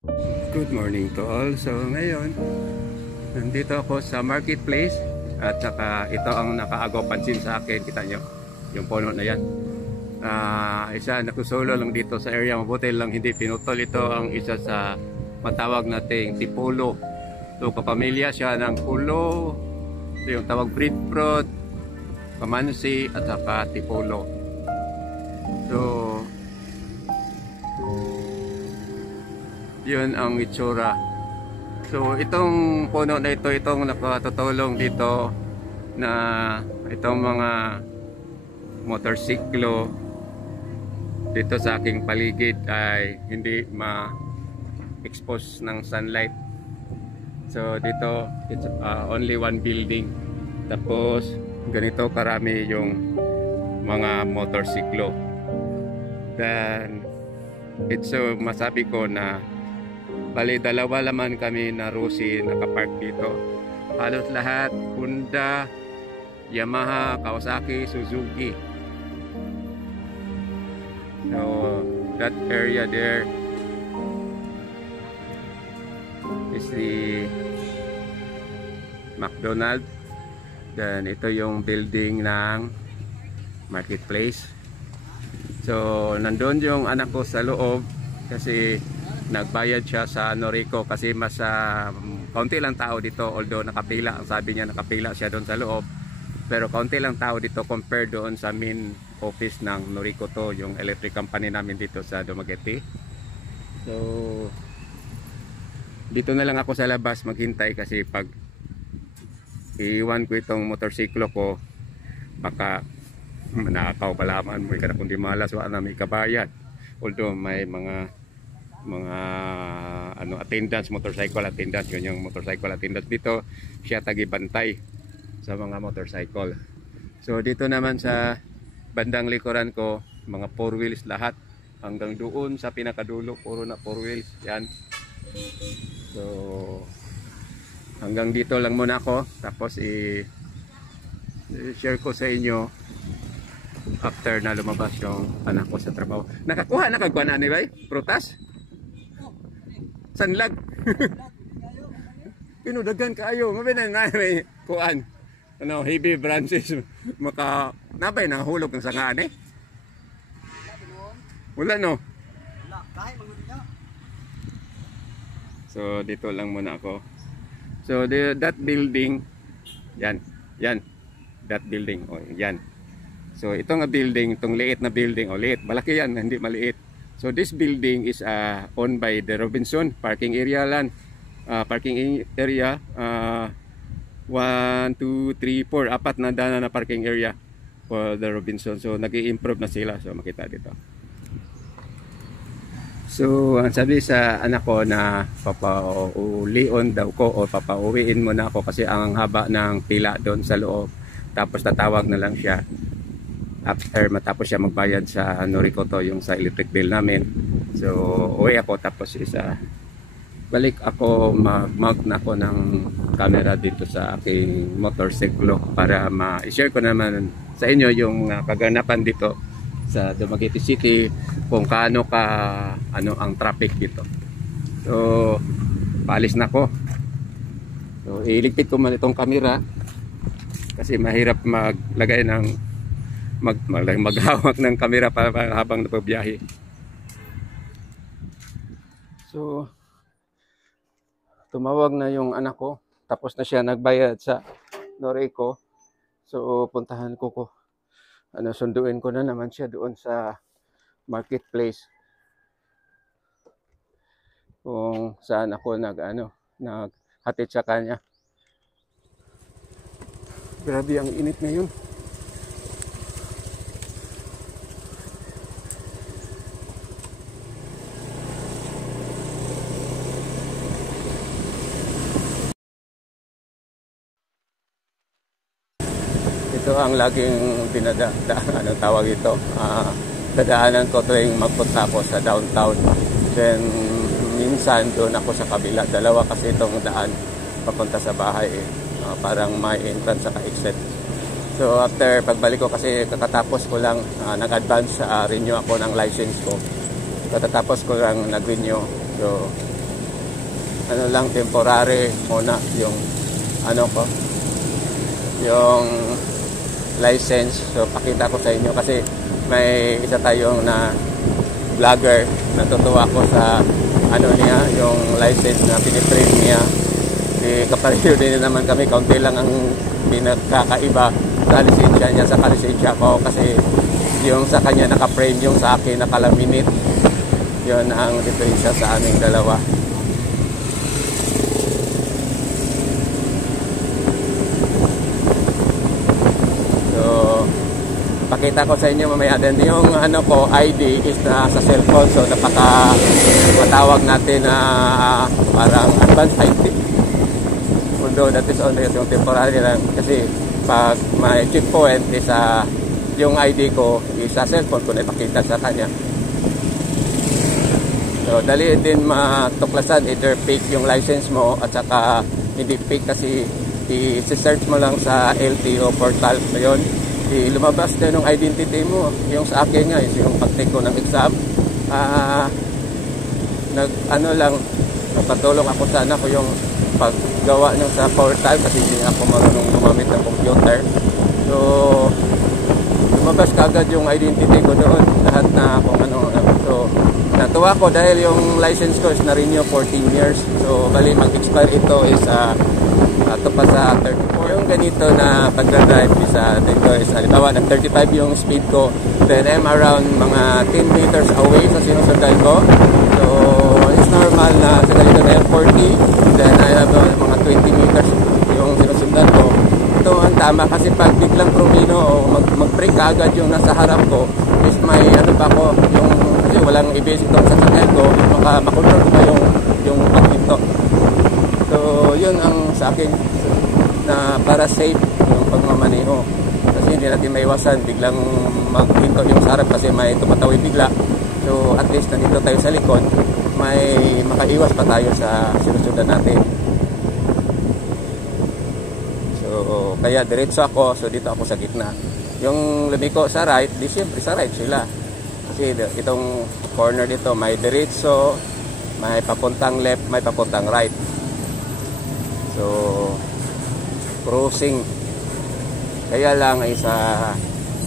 Good morning to all. So ngayon, nandito ako sa marketplace at saka ito ang nakaagaw pansin sa akin. Kita nyo, yung puno na yan. Isa nakusolo lang dito sa area. Mabuti lang hindi pinutol. Ito ang isa sa matawag nating tipolo. So kapamilya siya ng pulo. Ito yung tawag breadfruit, kamansi at saka tipolo. So yun ang itsura. So itong puno na ito, itong nakatutulong dito na itong mga motorsiklo dito sa aking paligid ay hindi ma-expose ng sunlight. So dito it's only one building, tapos ganito karami yung mga motorsiklo. Then it's so masabi ko na bali dalawa laman kami na Rusi nakapark dito. Halos lahat Honda, Yamaha, Kawasaki, Suzuki. So that area there is the McDonald's. Then ito yung building ng marketplace. So nandun yung anak ko sa loob kasi nagbayad siya sa Noriko kasi mas kaunti lang tao dito, although nakapila, ang sabi niya nakapila siya doon sa loob, pero kaunti lang tao dito compare doon sa main office ng Noriko, to yung electric company namin dito sa Dumaguete. So dito na lang ako sa labas maghintay kasi pag iiwan ko itong motorsiklo ko baka manakaw palaman mo kada kundi malas wa na may kabayad, although may mga attendance, motorcycle attendance. Yun yung motorcycle attendance dito, siya tagibantay sa mga motorcycle. So dito naman sa bandang likuran ko, mga 4 wheels lahat hanggang doon sa pinakadulo, puro na 4 wheels yan. So hanggang dito lang muna ako, tapos i-share ko sa inyo after na lumabas yung anak ko sa trabaho. Nakakuha na kagwa na ni bay prutas sanlag. Pinudagan kaayo mabinan na may kuan heavy branches maka nabay nang hulog ng sangaan wala no. So dito lang muna ako. So that building yan that building yan. So itong building, itong liit na building, liit, malaki yan, hindi maliit. So this building is owned by the Robinson parking area land. Parking area 1, 2, 3, 4, apat na dana na parking area for the Robinson. So nag-i-improve na sila. So makita dito. So ang sabi sa anak ko na papaulion daw ko o papauwiin mo na ako kasi ang haba ng pila doon sa loob. Tapos tatawag na lang siya after matapos siya magbayad sa Noriko, to yung sa electric bill namin. So uwi ako, tapos balik ako mag na ako ng camera dito sa aking motorsiklo para ma-share ko naman sa inyo yung kaganapan dito sa Dumaguete City, kung kaano ang traffic dito. So paalis na ako. So iligpit ko man itong camera kasi mahirap maglagay ng maghawak ng camera para habang napabiyahe. So tumawag na yung anak ko, tapos na siya nagbayad sa Noriko. So puntahan ko sunduin ko na naman siya doon sa marketplace kung saan ako naghatid sa kanya. Grabe ang init ngayon. Ito ang laging tawag ito, dadaanan ko tuwing magpunta ako sa downtown. Then minsan doon ako sa kabila, dalawa kasi itong daan papunta sa bahay parang may entrance sa exit. So after pagbalik ko, kasi kakatapos ko lang nag-advance renew ako ng license ko, katatapos ko lang nag-renew. So ano lang, temporary muna yung ano ko, yung license. So pakita ko sa inyo kasi may isa tayong na vlogger, natutuwa ko sa ano niya, yung license na piniprint niya. Kapareho din naman kami, kaunti lang ang pinagkakaiba sa lisensya niya sa lisensya ko, kasi yung sa kanya naka-frame, yung sa akin nakalaminate. Yun ang diferensya sa aming dalawa. So pakita ko sa inyo mamaya din yung ano ko, ID is na sa cellphone, so napaka matawag natin na parang advanced ID, although that is only yung temporary lang, kasi pag may checkpoint is yung ID ko is sa cellphone ko na ipakita sa kanya. So dali din matuklasan, either fake yung license mo at saka hindi fake, kasi i-search mo lang sa LTO portal ngayon, lumabas din yung identity mo. Yung sa akin nga is yung pag-take ko ng exam, ano lang, napatulong ako sa anak ko yung paggawa nyo sa portal, kasi hindi ako marunong gumamit ng computer. So lumabas kagad yung identity ko doon, lahat na kung ano. So natuwa ko dahil yung license ko is na-renew 14 years. So bali mag-expire ito is ito pa sa 34. Yung ganito na pagdadrive dito is halimbawa na 35 yung speed ko, then I'm around mga 10 meters away sa sinusundan ko. So it's normal na sa ganito na yung 40, then I have mga 20 meters yung sinusundan ko. Ito ang tama, kasi pag biglang promino o mag-brake agad yung nasa harap ko, is may ano pa ko, yung kasi walang ABS itong sasakyan ko, makontrol ko pa yung paghinto. So yun ang sa akin na para safe yung pagmamaneho, kasi hindi natin maiwasan biglang maghinto yung sa harap kasi may tumatawid bigla. So at least nandito tayo sa likod, may makaiwas pa tayo sa sinusundan natin. So kaya diretso ako, so dito ako sa gitna. Yung lumiko sa right, di siyempre sa right sila, kasi itong corner dito may diretso, may papuntang left, may papuntang right. So crossing, kaya lang ay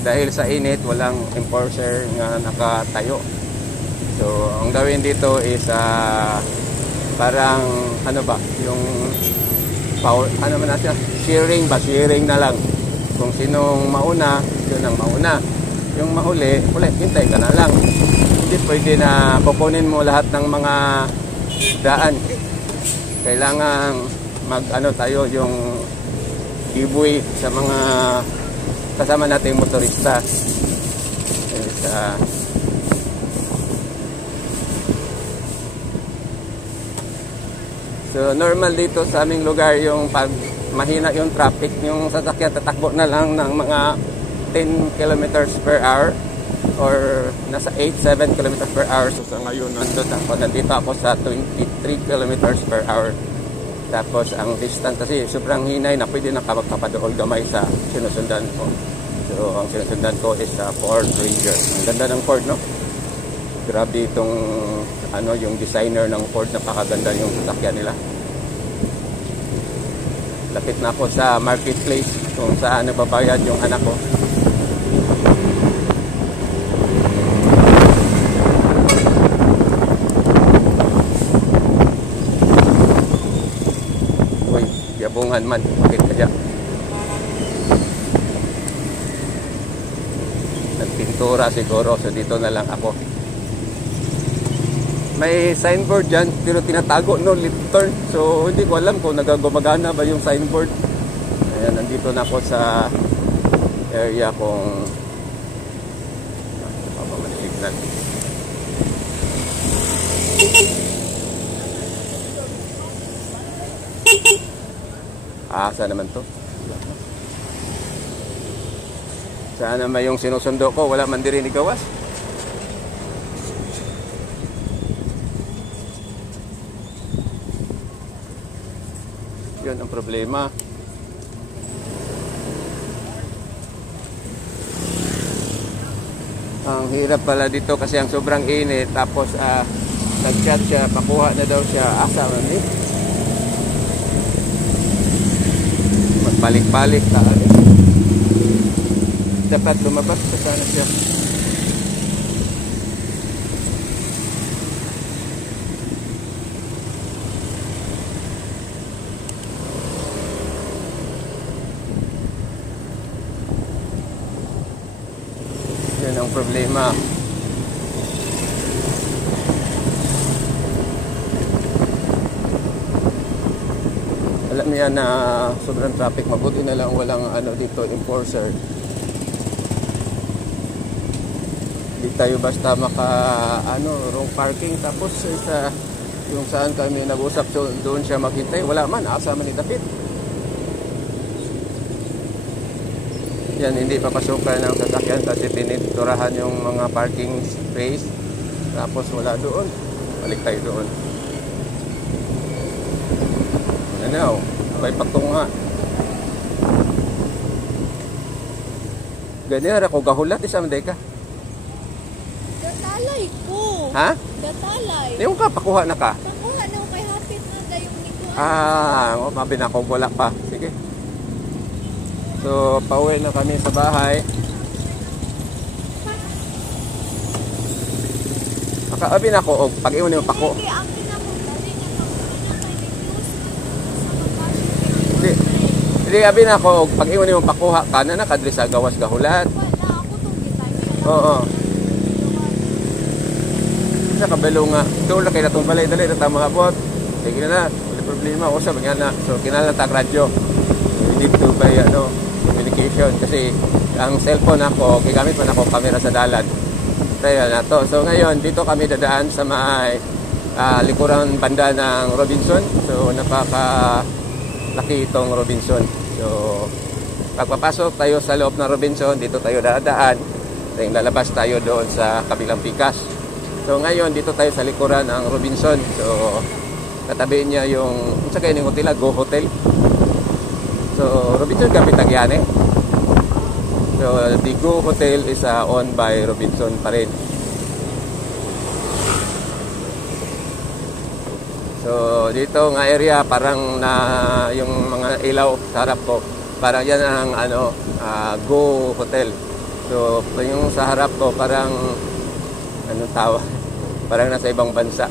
dahil sa init walang enforcer nga nakatayo. So ang gawin dito is parang ano ba yung power, ano man siya, sharing na lang, kung sinong mauna yun ang mauna, yung mahuli hintay ka na lang. Hindi pwede na kukunin mo lahat ng mga daan, kailangan mag-ano tayo, yung giveaway sa mga kasama nating motorista. So normal dito sa aming lugar, yung pag mahina yung traffic, yung sasakyan tatakbo na lang ng mga 10 kilometers per hour or nasa 8-7 kilometers per hour. So sa ngayon nandito ako sa 23 kilometers per hour. Tapos ang distance kasi sobrang hinay na pwede na magpapadool gamay sa sinusundan ko. So ang sinusundan ko is Ford Ranger. Ang ganda ng Ford, no? Grabe itong ano, yung designer ng Ford, napakaganda yung sasakyan nila. Lapit na ako sa marketplace kung saan nagbabayad yung anak ko. Bungan man, bakit kaya nagpintura siguro, so dito na lang ako. May signboard dyan pero tinatago, no left turn, so hindi ko alam kung nagagumagana ba yung signboard. Ayan, nandito na ako sa area kung signal. Asa naman to? Saan naman yung sinusundo ko? Wala man diri ni gawas. Yun ang problema. Ang hirap pala dito kasi ang sobrang init. Tapos nag-chat siya, pakuha na daw siya. Asa man eh? balik-balik dapat lumabas sa sana siya. Yan ang problema. Alam niya na sobrang traffic, mabuti na lang walang dito enforcer. Hindi tayo basta wrong parking, tapos sa yung saan kami nag-usap doon siya maghintay, wala man, asa man itapit. Yan, hindi papasukan ng sasakyan kasi tiniturahan yung mga parking space, tapos wala doon, balik tayo doon. Now, may patunga. Ganyan ako gahulat isang day ka. Datalay ko. Ha? Datalay. Yung ka, pakuha na ka? Pakuha na ko kay hapit na dayong niko. Mabi na akong wala pa. Sige. So, pauwi na kami sa bahay. Makaabi na ako, pag-iwan yung pako. Hindi, ang pinamudali niya Hindi, abi na ako, pag-iwan yung pakuha ka na nakadri sa gawas gahulat. wala ako tong kita. Oo. Sa kabalo nga, doon na kayo natong balay, dali na tama abot. Sige na, wala problema, o sa mga na. So, kinalatag radyo. We need to buy, communication. Kasi, ang cellphone ako, gigamit man ako kamera sa dalan. Kaya na to. So, ngayon, dito kami dadaan sa may likuran banda ng Robinson. So, napaka-laki itong Robinson. So, pagpapasok tayo sa loob ng Robinson, dito tayo dadaan. Then, lalabas tayo doon sa kabilang pikas. So ngayon dito tayo sa likuran ng Robinson. So katabi niya yung sa kayo ng hotel, Go Hotel. So Robinson kapit tagyane. So the Go Hotel is owned by Robinson pa rin. So dito nga area parang na yung mga ilaw sa harap ko. Parang yan ang Go Hotel. So yung sa harap ko parang tawag? Parang nasa ibang bansa.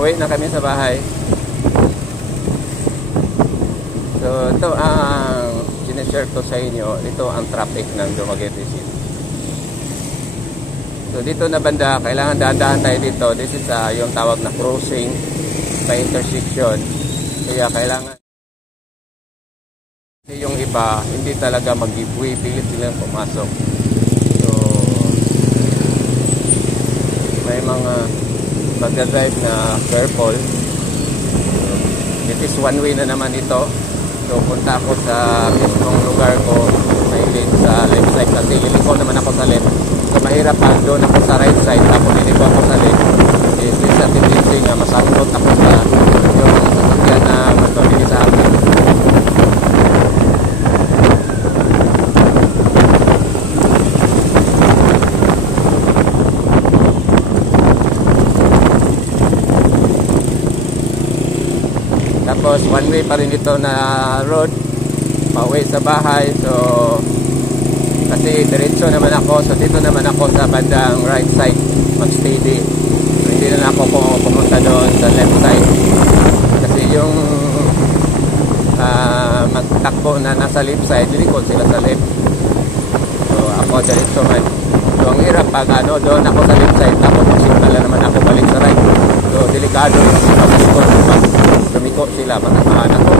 Uwi na kami sa bahay. So ito ang sinishare ko sa inyo. Ito ang traffic ng Dumaguete City. So dito na banda, kailangan dahan-dahan tayo dito. This is yung tawag na crossing by intersection. Kaya kailangan yung iba hindi talaga mag-giveaway, pilit silang pumasok. So may mga magdadrive na careful. It is one way na naman ito. So punta ako sa mismong lugar ko, may lane sa left side kasi liliko naman ako sa left. So mahirap pa doon ako sa right side, tapos liliko ako sa left. Is sa tendency nga masangkot ako sa yung sasakyan na matulili sa akin. Tapos one way pa rin ito na road pauwi sa bahay. So Kasi diretso naman ako. So dito naman ako sa bandang right side mag-steady. So hindi na ako pumunta doon sa left side. Kasi yung magtakbo na nasa left side, likod sila sa left. So ako diretso man. So ang hirap pag doon ako sa left side, tapos mag-signal na naman ako balik sa right. So delikado yung pag-score pag lumiko sila, matatahan ako.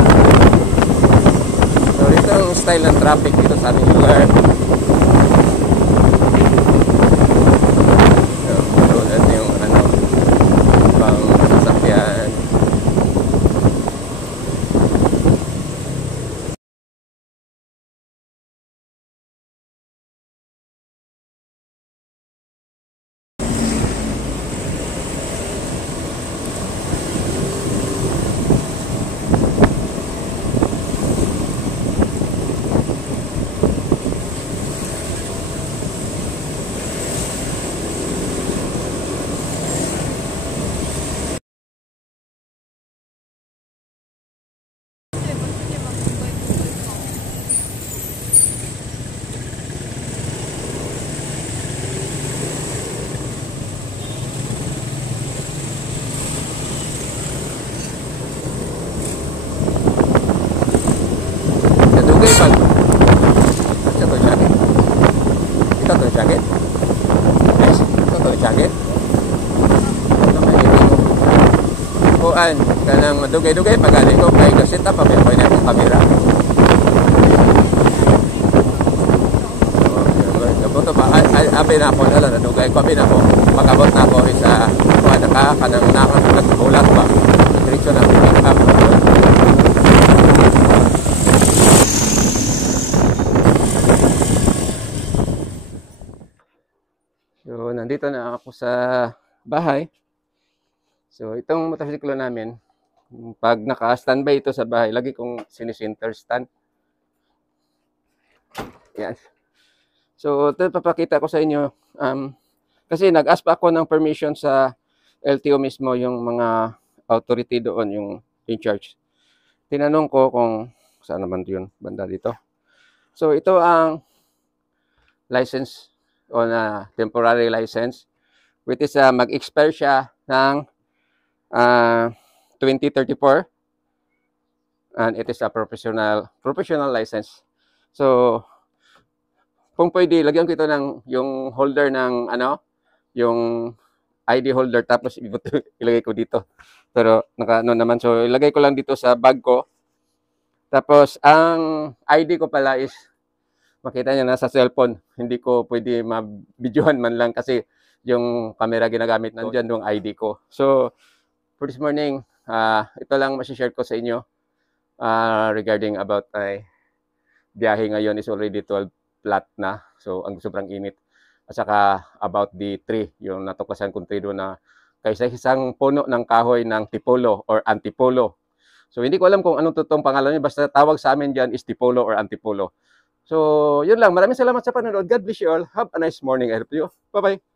So ito ang style ng traffic dito sa aming lugar. So tulad yung pang sasakyan. Nadugay pag ito to jacket. Ito to jacket. Yes, ito to jacket. Ito may ibig mo. Kuan, kanang madugay-dugay pag-ali ko kay kasit pa may ako na yung kamera. Kabuto pa, abi na ako na nadugay ko, abi na ako. Pag-abot na ako sa kuan ka kanang nakabulat pa. Diretso na pick up. So, nandito na ako sa bahay. So, itong motorsiklo namin, pag naka-standby ito sa bahay, lagi kong sinisenter stand. Yan. So, ito papakita ko sa inyo. Kasi nag-ask pa ako ng permission sa LTO mismo, yung mga authority doon, yung in charge. Tinanong ko kung saan naman yun, banda dito. So, ito ang license o na temporary license, which is mag-expire siya ng 2034, and it is a professional license. So kung pwede, lagyan ko ito ng yung holder ng yung ID holder, tapos ilagay ko dito. Pero naman, so ilagay ko lang dito sa bag ko. Tapos ang ID ko pala is, makita niyo nasa cellphone. Hindi ko pwede ma-videohan man lang kasi yung camera ginagamit nandiyan yung ID ko. So for this morning, ito lang ma-share ko sa inyo regarding about biyahe ngayon is already 12 flat na. So ang sobrang init. At saka about the tree, yung natuklasan kong tree doon na kaysa isang puno ng kahoy ng tipolo or antipolo. So hindi ko alam kung anong totoong pangalan niya, basta tawag sa amin diyan is tipolo or antipolo. So, yun lang. Maraming salamat sa panonood. God bless you all. Have a nice morning. I hope you. Bye-bye.